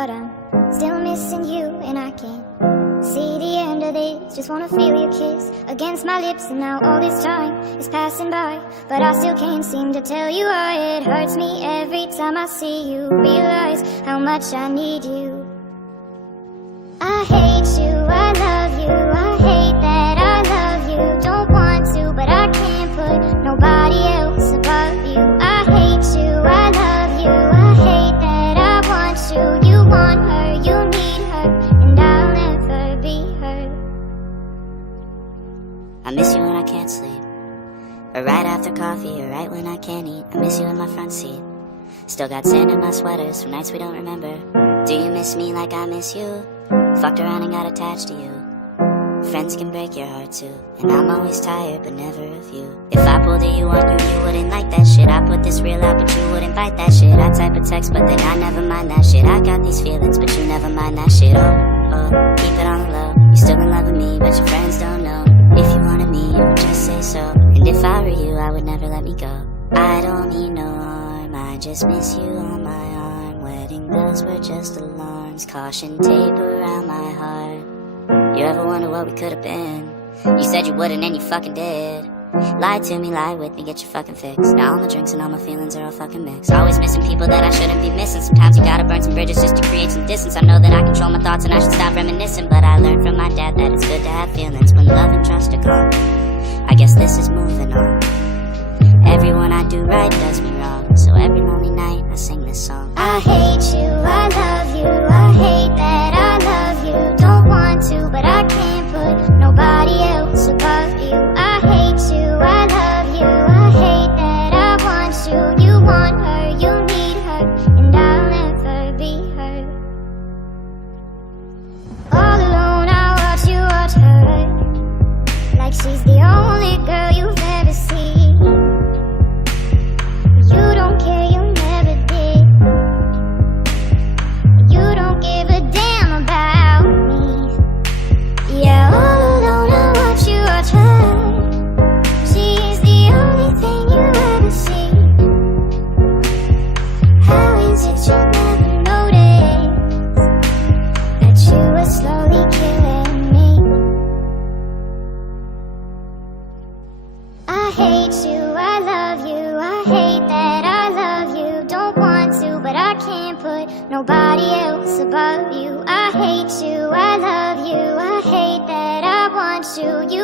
but I'm still missing you, and I can't see the end of this. Just wanna feel your kiss against my lips, and now all this time is passing by, but I still can't seem to tell you why. It hurts me every time I see you, realize how much I need you. I hate you, I love you, I hate that I love you. Don't want to, but I can't put nobody else above you. I hate you, I love you, I hate that I want you. You want her, you need her, and I'll never be her. I miss you when I can't sleep, or right after coffee, or right when I can't eat. I miss you in my front seat. Still got sand in my sweaters from nights we don't remember. Do you miss me like I miss you? Fucked around and got attached to you. Friends can break your heart too, and I'm always tired but never of you. If I pulled a you on you, you wouldn't like that shit. I put this real out but you wouldn't bite that shit. I type a text but then I never mind that shit. I got these feelings but you never mind that shit. Oh, keep it on the low. You still in love with me but your friends don't know. If you wanted me, you would just say so, and if I were you, I would never let me go. I don't need no harm, I just miss you on my arm. Wedding bells were just alarms, caution tape around my heart. You ever wonder what we could've been? You said you wouldn't and you fucking did. Lie to me, lie with me, get your fucking fix. Now all my drinks and all my feelings are all fucking mixed. Always missing people that I shouldn't be missing. Sometimes you gotta burn some bridges just to create some distance. I know that I control my thoughts and I should stop reminiscing, but I learned from my dad that it's good to have feelings when love and trust are gone. I guess this is moving on. Everyone I do right does me wrong, so every lonely night I sing this song. I hate you, I love you, I hate that I love you. Don't want to, but I can't put nobody else above you. I hate you, I love you, I hate that I want you. You want her, you need her, and I'll never be her. All alone I watch her, like she's the only girl you've ever seen. You don't care, you never did. You don't give a damn about me. Yeah, all alone I watch her. She's the only thing you ever see. How is it you never noticed that you were slowly killing me? I hate you, I love you, I hate that I love you. Don't want to, but I can't put nobody else above you. I hate you, I love you.